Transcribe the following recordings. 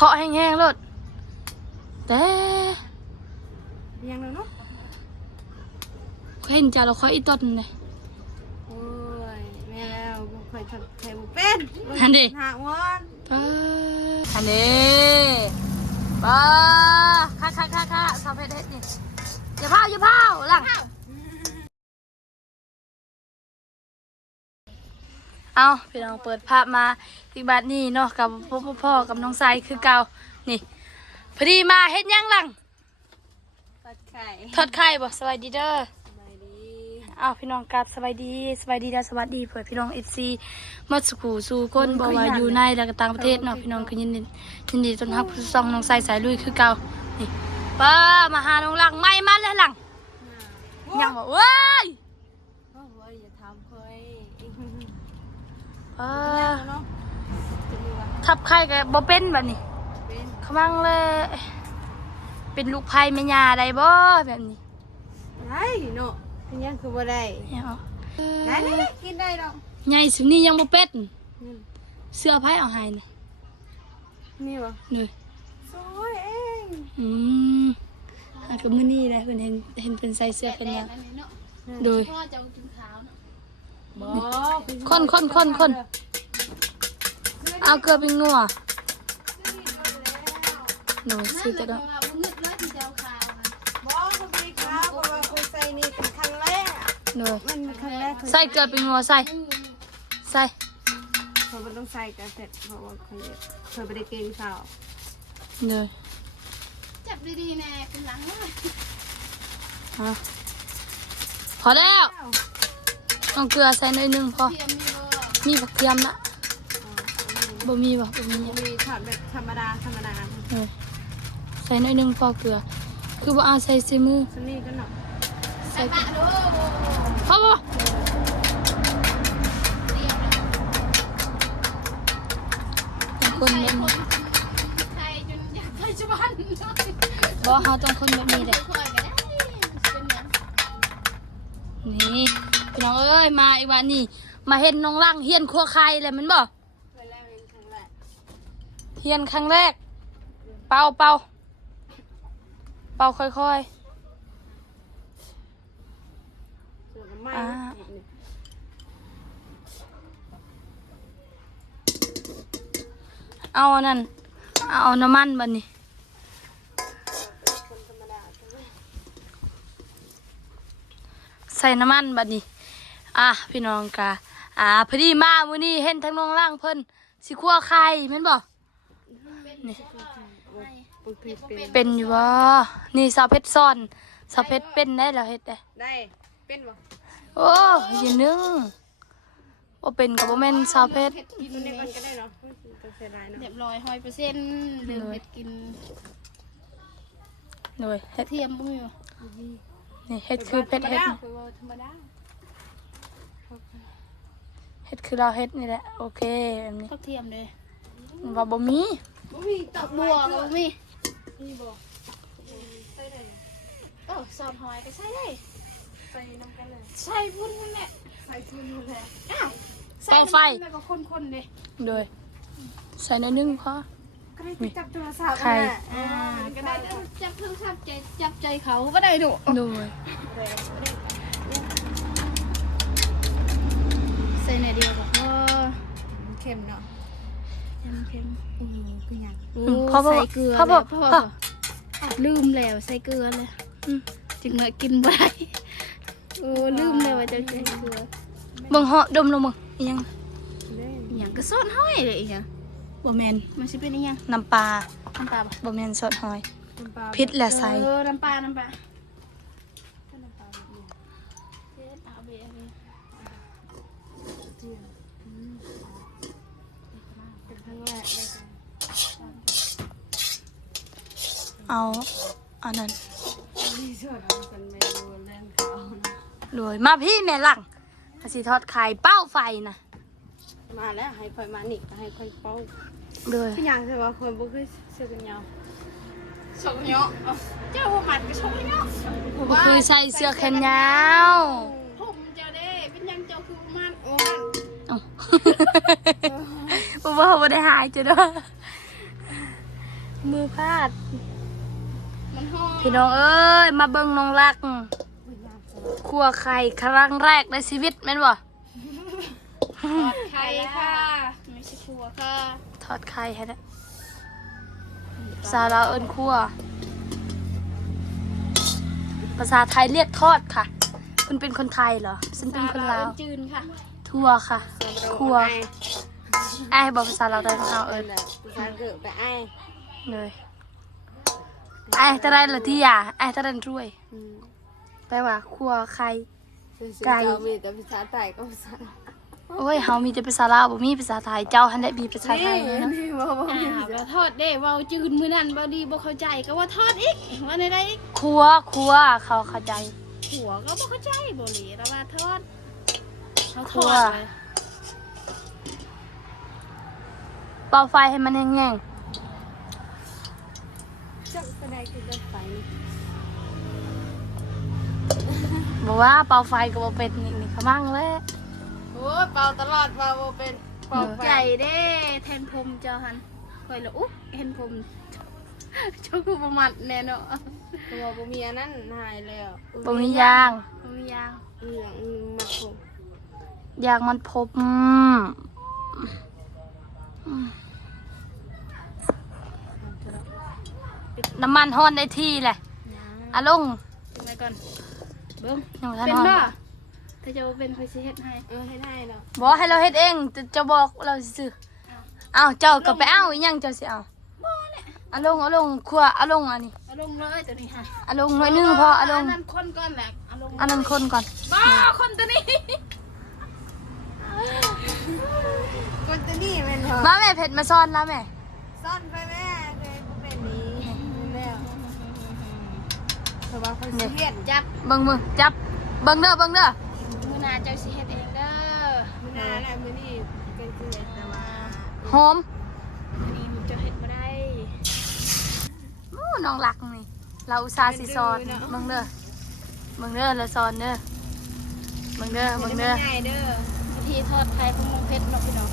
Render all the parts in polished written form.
เคาะแห้งๆรถแต่ยังแล้วเนาะเห็นจ้าเราเคาะอีต้นเลย โอ้ยแม่แล้วบ่เคยทำแค่บุเป็น อันนี้ หาวัน อันนี้ป้าค่ะสาวเพชรเฮ็ดนี่อย่าเผาหลังเอาพี่น้องเปิดภาพมาที่บ้านนี่เนาะกับพ่อกับน้องทรายคือเก่านี่พอดีมาเฮ็ดยังหลัง ตัดไข่ ทอดไข่บ่สวัสดีเด้อ สบายดี เอาพี่น้องกราบสวัสดีและสวัสดีเผื่อพี่น้องFCมาสู่คนบอกว่าอยู่ในและก็ต่างประเทศเนาะพี่น้องคือยินดีต้อนรับผู้ส่องน้องทรายสายลุยคือเก่านี่ป้ามาหาน้องหลังไม่มาเลยหลังยังบอกเว้ย โอ้ยอย่าทำเคย เ เนาะจะมีวัน ทับไข่กับบ่เป็นแบบนี้ เป็น ขมังเลยเป็นลูกไผ่แม่ยาได้บ่แบบนี้ ได้เนาะเป็นยังคือบ่ได้ เนี่ยเอา ได้นี่กินได้ดอก ใหญ่สุดนี่ยังบ่เป็ด นี่ เสื้อไผ่เอาให้นี่ นี่บ่ นี่ สวยเอง หากับมื้อนี้แหละเพิ่นเห็นเพิ่นใส่เสื้อแขนยาวโดย บ่ คนเอาเกลือเป็นนัวหนูสิจะได้ บ่เขาไปครับเพราะว่าเคยใส่นี่เป็นครั้งแรก หนู มันเป็นครั้งแรก ใส่เกลือเป็นนัวใส่ เขาไม่ต้องใส่กันเสร็จเพราะว่าเคยไปได้กินข้าว หนู จับดีๆแน่เป็นหลังเลย เอาพอแล้วต้องเกลือใส่หน่อยหนึงพอ เทียมมีบ่ มีผักเทียมละบ่มีบ่มี มีถอดแบบธรรมดา เออใส่หน่อยหนึงพอเกลือ คือบ่เอาใส่ใส่มือ สนี่ก็หน่อย ใส่ ปะดู พอบ่ต้องคนแบบนี้ ไทยจนอยากไปชบ้าน บ่เฮาต้องคนแบบนี้แหละ ค่อยๆก็ได้เป็นหยัง นี่พี่น้องเอ้ยมาอีกวันนี้มาเห็นน้องล่างเฮียนครัวไข่เลยมันบ่ เคยแล้วเป็นครั้งแรก เฮียนครั้งแรก เป่าค่อย ส่วนน้ำมัน ๆเอาอันนั้นเอาน้ำมันบัดนี้ คนธรรมดา ใส่น้ำมันบัดนี้พี่น้องกะพอดีมามื้อนี้เห็นทั้งน้องล่างเพิ่นสิครัวไข่แม่นบ่นี่ บางทีเป็น เป็นอยู่บ่นี่สาวเพชรซ่อนสาวเพชรเป็นได้แล้วเฮ็ดได้ ได้เป็นบ่ โอ้ยานึงบ่เป็นก็บ่แม่นสาวเพชร กินในกันก็ได้เนาะต้องเสียดายเนาะ เรียบร้อย100%เดือเผ็ดกิน โดยเฮ็ด เทียมบ่มีบ่ นี่เฮ็ดคือเพชรเฮ็ดนี่ คือว่าธรรมดา เฮ็ดคือเราเฮ็ดนี่แหละโอเคแบบนี้ ข้าวเทียมเลย ว่าบ่มี บ่มีต ด อ อบ กบัวก็บ่มี มีบ่ใส่ได้ ซอสหอยก็ใส่ได้ ใส่น้ำกันเลย ใส่พุ่นนั่นแหละ ใส่ทุนนั่นแหละ อ้าวใส่ เป่าไฟ แล้วก็คนๆเด้ โดยใส่หน่อยนึงพอ ก็ได้จับโทรศัพท์ ไข่ ก็ได้จับโทรศัพท์จับใจเขาบ่ได้ดุ โดย ใส่ในเดียวก็พอ เค็มเนาะ เค็ม โอ้โหคือหยัง ๆ พอบ่ ใส่เกลือ พอบ่ แล้ว พอ ลืมแล้วใส่เกลือเลย อืม จึงมากินบ่ได้โอ้ลืมเลยว่าจะใส่เกลือ เบิ่งเหาะดมลงมึงอีหยัง เด้ อหย่างก็ซ่อนห้อยเลยอีหยัง บ่แม่น มันสิเป็นอีหยัง น้ำปลา น้ำปลาบ่ บ่แม่นซอสหอย น้ำปลา พิษแหละใส่ น้ำปลาเอาไปเอาไป เป็นครั้งแรกได้กัน เอาอันนั้น นี่ส่วนเอากันเมนูเล่นเขานะ โดยมาพี่แม่หลังอาสิทอดไข่เป้าไฟนะ มาแล้วให้ค่อยมานี่ให้ค่อยเป้า โดย พี่ยังใช่ป่ะคนบ่เคยเสื้อกันยาว ชกเนาะเจ้าบ่มัดก็ชกเนาะ บ่เคยใส่เสื้อแขนยาว ผมเจ้าเด้เป็นหยังเจ้าคือบ่มันโอ้มัน เอ้า บ่ว่าบ่ได้หายจ้ะเด้อ มือพลาด มันหอม พี่น้องเอ้ยมาเบิ่งน้องรักครัวไข่ครั้งแรกในชีวิตแม่นบ่ ไข่ค่ะไม่ใช่ครัวค่ะ ทอดไข่ให้ได้ภาษาลาวเอิ้นครัวภาษาไทยเรียกทอดค่ะคุณเป็นคนไทยเหรอฉันเป็นคนลาว จืนค่ะ ทั่วค่ะครัวไอ้บอกภาษาลาวได้ภาษาเอิ้น ภาษาเกิดไปไอ้ เลยไอ้ตะไรละที่อ่ะไอ้ตะไรรวยแปลว่าครัวไข่ ไก่ มีแต่ภาษาไทยก็ภาษา โอ้ยเฮามีแต่ภาษาลาวบ่มีภาษาไทยเจ้าหันได้มีภาษาไทยเนาะ ว่าทอดเด้เว้าจืนมื้อนั้นบ่ดีบ่เข้าใจก็ว่าทอดอีกว่าในใดอีก ครัวเขาเข้าใจ หัวก็บ่เข้าใจบ่หลีแล้วว่าทอดเขาท ครั อ ว ดเลย เป่าไฟให้มันแห้ง จังกระไดคือรถไฟ ๆบอกว่าเป่าไฟก็บ่เป็นนี่ขมั่งเลย โอ้ยเป่าตลอดเป่าบ่เป็นเป่า เออ ใจเด้แทนผมเจ้าหันค่อยละอุ๊เห็นผมเจ้าคือบ่มัดแน่เนาะตัวบ่มีอันนั้นหายแล้ว บ่มียาง บ่มียางเหลืองมัดผม ยางมันพบน้ำมันฮ้อนได้ที่แหละอะลง ถึงไหนก่อนเบิ่ง ยังบ่ทัน เป็น ฮ้อน บ่ถ้าจะเป็นค่อยสิเฮ็ดให้เฮ็ดให้เนาะ บอกให้เราเฮ็ดเองจะบอกเราซื่อๆเอาเจ้าก็ไปเอาอีหยังเจ้าสิเอาอะลงครัวอะลงอันนี้ เอาลงเลยตัวนี้ค่ะ อะลงหน่อยนึงพออะลง อันนั้นคนก่อนแหละเอาลง อันนั้นคนก่อน บ้าคนตัวนี้คนตัวนี้เป็นเหรอ มาแม่เผ็ดมาซ่อนแล้วแม่ ซ่อนไปแม่เลยเป็นนี้แล้วเพราะว่าคนสิเฮ็ดจับ เบิ่งมือจับเบิ่งเด้อ มื้อหน้าเจ้าสิเฮ็ดเองเด้อมื้อหน้าแหละมื้อนี้เป็นสิเฮ็ดแต่ว่า หอม มื้อนี้เจ้าเฮ็ดบ่ได้ อู้น้องรักนี่เราอุตส่าห์สิสอนเบิ่งเด้อแล้วสอนเด้อเบิ่งเด้อ ง่ายเด้อวิธีทอดไข่ของน้องเพชรเนาะพี่น้อง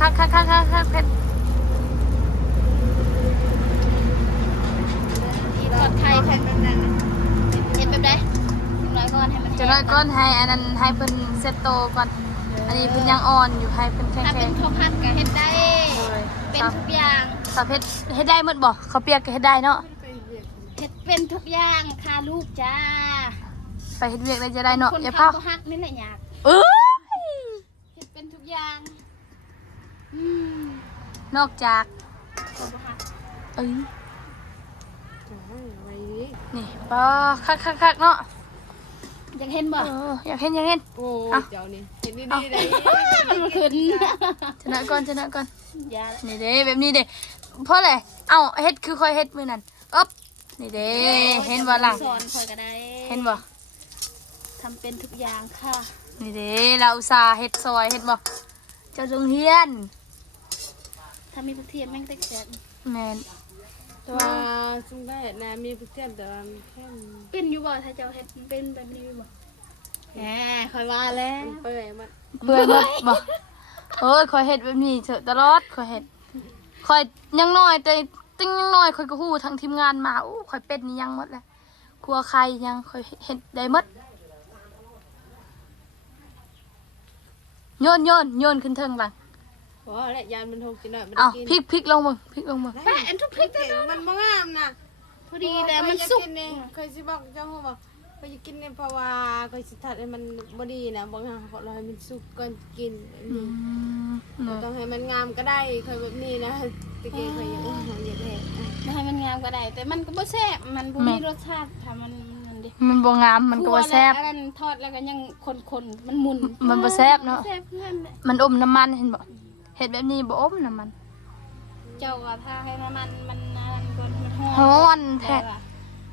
คักเผ็ด วิธีทอดไข่แผ่นแบบนั้นเฮ็ดแบบใดน้อยก่อนให้มัน จะน้อยก้อนให้อันนั้นให้เพิ่นเซตโตก่อนอันนี้เพิ่นยังอ่อนอยู่ให้เพิ่นแข็ ถ้าเป็ ง นข้าวผัดก็เฮ็ดได้ ๆเลย เป็นทุกอย่าง สาเพ็ดเฮ็ดได้หมดบ่ข้าวเปียกก็เฮ็ดได้เนาะ เฮ็ดเป็นทุกอย่างค่ะลูกจ้า ไปเฮ็ดเวียกได้จะได้เนาะ คน อย่า ทำ เผา ก็ฮักนี่แหละอยาก เอ้ย เฮ็ดเป็นทุกอย่างอืม นอกจาก คนบ่ฮัก เอ้ย อะไร นี่ปอคักเนาะ อยากเห็นบ่ อยากเห็น โอ้ อ่ะ เจ้านี่เห็นดีๆเลยมันขึ้น ชนะก่อน อย่า นี่เด้แบบนี้เด้เพราะอะไรเอ้าเฮ็ดคือค่อยเฮ็ดมื้อนั้นอ๊อบนี่เด้เห็นบ่ล่ะ สอนคอยก็ได้ เห็นบ่ ทำเป็นทุกอย่างค่ะ นี่เด้เราอุตส่าห์เฮ็ดซอยเฮ็ดบ่เจ้าจงเฮียน ถ้ามีผักเทียมแม่งแตกแสบ แม่น แต่ว่าซึ่งได้นะมีเพื่อนแต่ว่าแค่ เป็นอยู่บ่ถ้าเจ้าเฮ็ดเป็นแบบนี้บ่แหมคอยว่าแล้ว เปื่อยมัน เบื่อหมดบ่เอ้ยค่อยเฮ็ดแบบนี้เถอะตลอดค่อยเฮ็ดค่อยยังน้อยแต่ติ้งยังน้อยค่อยก็ฮู้ทั้งทีมงานมาอู้ค่อยเป็ดนี่ยังหมดแล้วครัวใครยังค่อยเฮ็ดได้หมดโยนขึ้นเทิงหลัง เพราะแหละยานมันทงกินหน่อยมัน เอ้า กิน พริกลงมึงพริกลงมึง แปะอันทุกพริก เห็นมันบ่งามนะ พอดีแต่มันสุก เคยสิบอกเจ้าฮู้บ่เคยสิกินเนี่ยเพราะว่าเคยสิทัดให้มันบ่ดีนะบ่งามเพราะเราให้มันสุกก่อนกินต้องให้มันงามก็ได้เคยแบบนี้นะตะกี้เคยอยากเฮ็ด ไม่ให้มันงามก็ได้ แต่มันก็บ่แซ่บมันบ่มีรสชาติถ้ามันนั่นดิ มันบ่งามมันก็บ่แซ่บ อันนั้นทอดแล้วก็ยังคนๆมันหมุน มันบ่แซ่บเนาะ แซ่บเพื่อนแหละ มันอมน้ำมันเห็นบ่เฮ็ดแบบนี้บ่อมน้ำมัน เจ้าว่าถ้าให้มันนั่นก่อนมันฮ้ ฮ้ อ อนแท้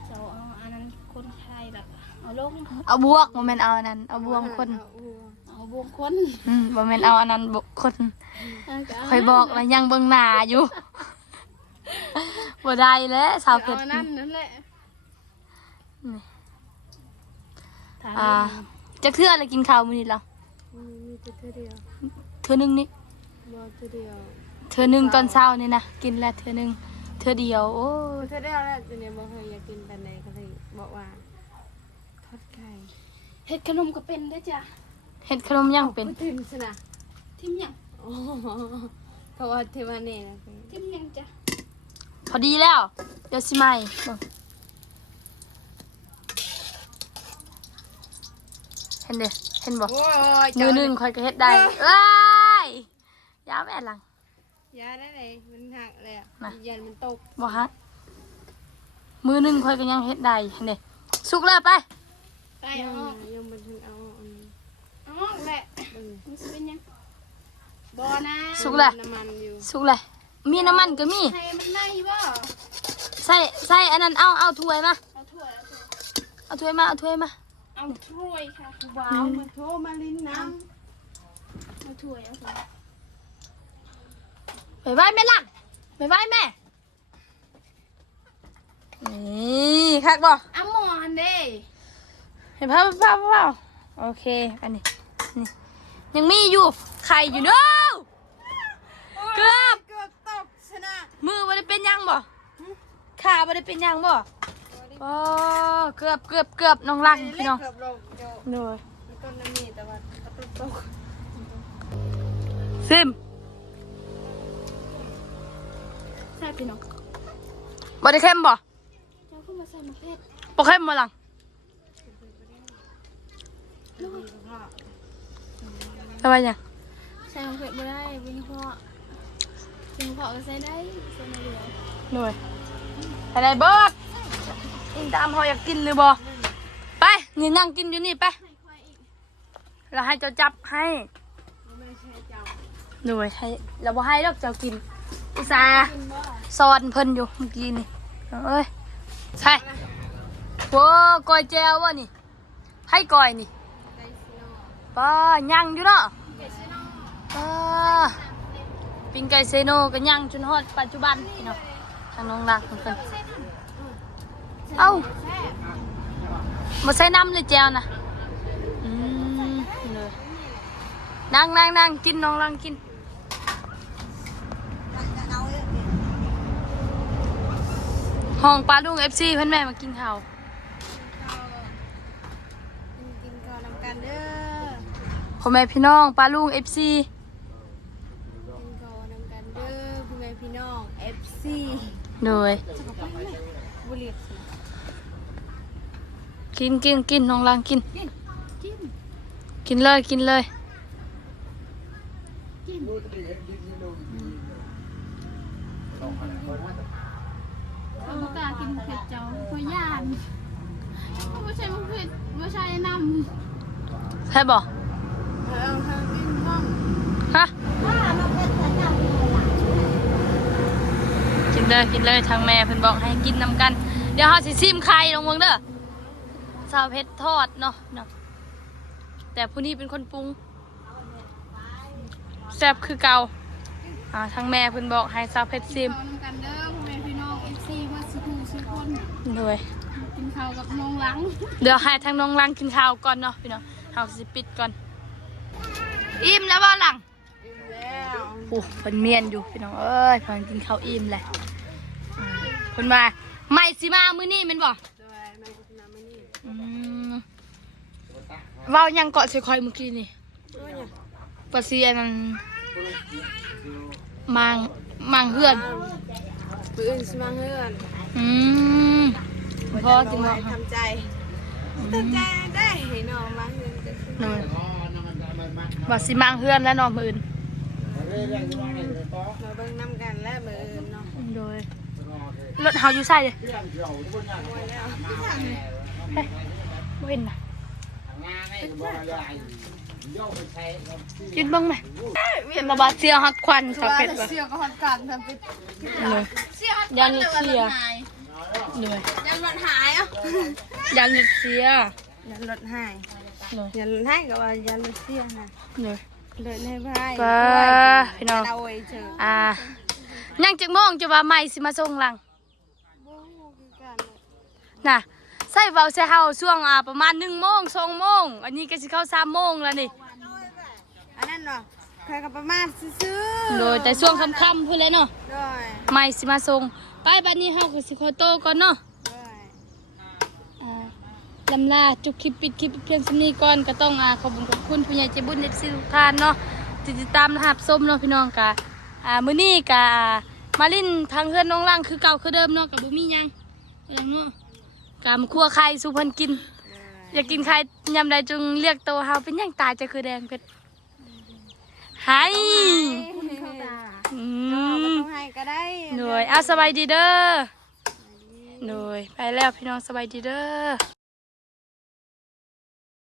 เจ้าเอาอันนั้นคนไทยแบบเอาลง เอาบวกบ่แม่นเอาอันนั้นเอาบวงคน เอาบวงคน บ่แม่นเอาอันนั้นบวกคนค่อยบอกแล้วยังเบิ่งหน้าอยู่ บ่ได้แล้วสาวเผ็ด เอานั่นนั่นแหละ อ่าจักเทื่ออะไรกินข้าวมื้อนี้ล่ะ มีแต่เดียว เทื่อนึงนี่ บ่เดียว เธอหนึ่งตอนเช้านี่นะกินแล้วเธอหนึ่งเธอเดียวโอ้ย เธอได้แล้วจะเนี่ยบอกเคยอยากกินแต่ไหนก็เลยบอกว่าทอดไข่ เฮ็ดขนมก็เป็นได้อจ้ะ เห็ดขนมย่างเป็น ทิมชนะ ทิมหยัง อ๋อเพราะว่าเทวานี่นะ ทิมหยังจ้ะ พอดีแล้วเดี๋ยวสิใหม่เบิ่งเห็นเด้เห็นบ่ โอ้ย มือหนึ่งคอยก็เฮ็ดได้เอ้ยยาวแม่หลัง ยาได้เลยมันหักเลยอ่ะ น่ะ ยันมันตก บ่ฮะมือหนึ่งคอยก็ยังเฮ็ดได้เห็นเด้สุกแล้วไป ไป ยั เอา ง ออก ยังมันถึงเอาอันนี้ เอาออกแหละมันสิเป็นหยังบ่นะ สุกแล้ว น้ำมันอยู่ สุกแล้วมีน้ำมันก็มี ให้มันได้บ่ ใส่อันนั้นเอาถ้วยมา เอาถ้วย เอาถ้วยมาเอาถ้วยมา เอาถ้วยค่ะ ว้าวมันโทรมาลิ้นน้ เอาถ้วยเอาถ้วย ไปไหว้แม่หลังไปไหว้แม่นี่คักบ่ เอาหมอนเด้ เห็นเปล่าโอเคอันนี้นี่ยังมีอยู่ไข่อยู่เด้อเกือบ ำเกือบตกชนะ มือบ่ได้เป็นหยังบ่ขาบ่ได้เป็นหยังบ่โอ้เกือบน้องรังพี่น้อง เกือบลงเดี๋ยว เหนื่อย มันต้นน้ำมีแต่ว่าตก ซิม ใช่พี่น้อง บ่ได้เข้มบ่ เจ้าเข้ามาใส่มะเขือ บ่เข้มบ่หลังทำไมหยัง ใส่มะเขือบ่ได้เป็นเพราะเป็นเพราะก็ใส่ได้ใส่มาเหลือ เหนื่อยอะไรเบิดอินตามเฮาอยากกินหรือบ่ไปนี่นั่งกินอยู่นี่ไปแล้วให้เจ้าจับให้ ไม่ใช่เจ้า หน่วยให้เราบ่ให้ดอกเจ้ากินอุตส่าห์สอนเพิ่นอยู่เมื่อกี้นี่เอ้ยใช่โว้ก้อยแจววะนี่ให้ก้อยนี่ ไดซิโน ป้ายังอยู่เนาะป้าปิ้งไก่เซโนก็ยังจนฮอดปัจจุบันพี่น้องทางน้องรักเพิ่นเอ้ามาใส่น้ำเลยแจวนะเลยนั่งกินน้องรังกินห้องปลาลุง FC เพิ่นแม่มากินข้าว กินข้าวนำกันเด้อ พ่อแม่พี่น้องปลาลุง FC กินข้าวนำกันเด้อพ่อแม่พี่น้อง FC โดย บุรี กินน้องรังกินกินเลย เอาบ่กล้ากินมะเขือเจ้าเพราะย่านเอาบ่ใช่มะเขือบ่ใช่น้ำ ใช่บ่ เอาทางกินข้าว ฮะกินเลยทางแม่เพิ่นบอกให้กินนำกันเดี๋ยวเฮาสิซิมไข่ลงเบิ่งเด้อสาวเพชรทอดเนาะแต่ผู้นี้เป็นคนปรุงแซ่บคือเก่าทางแม่เพิ่นบอกให้สาวเพชรซิม ข้าวนำกันเด้อพ่อแม่พี่น้อง FC มาสุขุสุคน ด้วย กินข้าวกับน้องหลัง เดี๋ยวให้ทางน้องรังกินข้าวก่อนเนาะพี่น้องเฮาสิปิดก่อนอิ่มแล้วบ่หลัง อิ่มแล้ว โอ้เพิ่นเมียนอยู่พี่น้องเอ้ยเพิ่นกินข้าวอิ่มแหละเพิ่นว่าไม่สิมามื้อนี้แม่นบ่ ด้วยแม่ก็กินน้ำไม่นี่ เว้ายังเกาะใส่คอยเมื่อกี้นี่ ด้วยเนี่ย ปะเสียนั่นมังเฮือน ปืนสมังเฮือน พอจริงบ่ ทำใจได้เห็นออกมาเฮือนจะ หน่อยว่าสิมังเฮือนแล้วเนาะมื้ออื่น มาเบิ่งน้ำกันและเบิ่งเนาะ โดยรถเฮาอยู่ไสเด้อ ไว้แล้ว บ่เห็นน่ะกินเบิ่งไหมเป็นระบาดเสียฮักควันสาเป็ดว่ะ เสียก็ฮอดกันทำไป เลย เสีย ยันเสียเลย ยันรถหายอ่ะ ยันเสีย ยันรถหาย เลย ยันรถหายก็ว่ายันรถเสียนะ เลย เลยในไพ่ ป้าพี่น้อง เอาไว้เจอ ยังจักโมงจะว่าใหม่สิมาส่งหลัง บ่ฮู้คือกัน น่ะใส่เว้าใส่เฮาช่วงประมาณ1 โมง 2 โมงอันนี้ก็สิเข้า3 โมงแล้วนี่ อันนั้นเนาะ ใครก็ประมาณซื้อ โดยแต่ช่วงค่ำๆพูดเลยเนาะ โดย ไม่สิมาส่งไปบัดนี้เฮาก็สิขอโตวก่อนเนาะ โดย ลำลาจุกคลิปปิดคลิปเพียงสำนี้ก่อนก็ต้องขอบคุณผู้ใหญ่ใจบุญเอฟซีทุกท่านเนาะที่ติดตามนะครับส้มเนาะพี่น้องกะมื้อนี้กะมาลิ้นทางเฮือนน้องล่างคือเก่าคือเดิมเนาะกับบ่มีหยังเนาะกะมาคั่วไข่สู่เพิ่นกิน อยากกินไข่ยามใดจึงเรียกโตเฮาเป็นหยังตายจะคือแดงเพชรไห้ เข้าตา เอาไปต้องให้ก็ได้ หน่วยสบายดีเด้อหน่วยไปแล้วพี่น้องสบายดีเด้อ